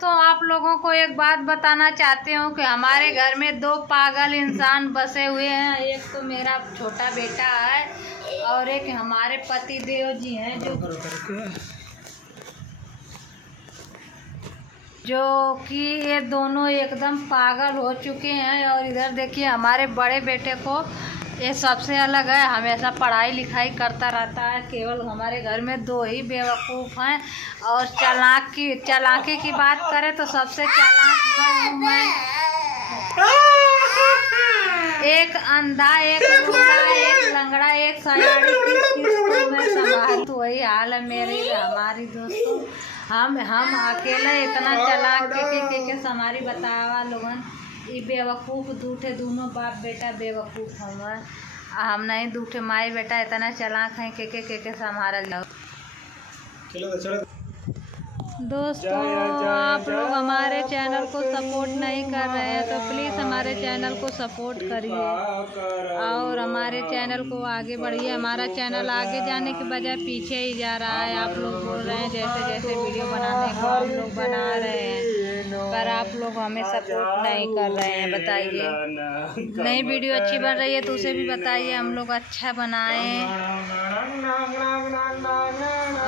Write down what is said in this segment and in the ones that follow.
दोस्तों, आप लोगों को एक बात बताना चाहती हूँ कि हमारे घर में दो पागल इंसान बसे हुए हैं। एक तो मेरा छोटा बेटा है और एक हमारे पति देव जी हैं जो कि ये दोनों एकदम पागल हो चुके हैं। और इधर देखिए हमारे बड़े बेटे को ये सबसे अलग है, हमेशा पढ़ाई लिखाई करता रहता है। केवल हमारे घर में दो ही बेवकूफ़ हैं। और चालाकी की बात करें तो सबसे चालाक मैं। एक अंधा, एक लूला, एक लंगड़ा, एक सयाड़ी, किस मैं संभाल। तो वही हाल है मेरी हमारी दोस्तों। हम अकेले इतना चालाक के समारी बतावा लोगन। ये बेवकूफ़ दूठे दोनों बाप बेटा बेवकूफ़ हम नहीं दूठे माई बेटा इतना चालाक हैं के संभाल जाओ। दोस्तों, आप लोग हमारे चैनल को सपोर्ट नहीं कर रहे हैं तो प्लीज़ हमारे चैनल को सपोर्ट करिए और हमारे चैनल को आगे बढ़िए। हमारा चैनल आगे जाने के बजाय पीछे ही जा रहा है। आप लोग बोल रहे हैं जैसे जैसे वीडियो बनाने को हम लोग बना रहे हैं, पर आप लोग हमें सपोर्ट नहीं कर रहे हैं। बताइए, नई वीडियो अच्छी बन रही है तो उसे भी बताइए, हम लोग अच्छा बनाएं।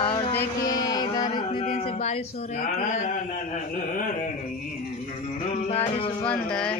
और देखिए इधर इतने दिन से बारिश हो रही थी, बारिश बंद है।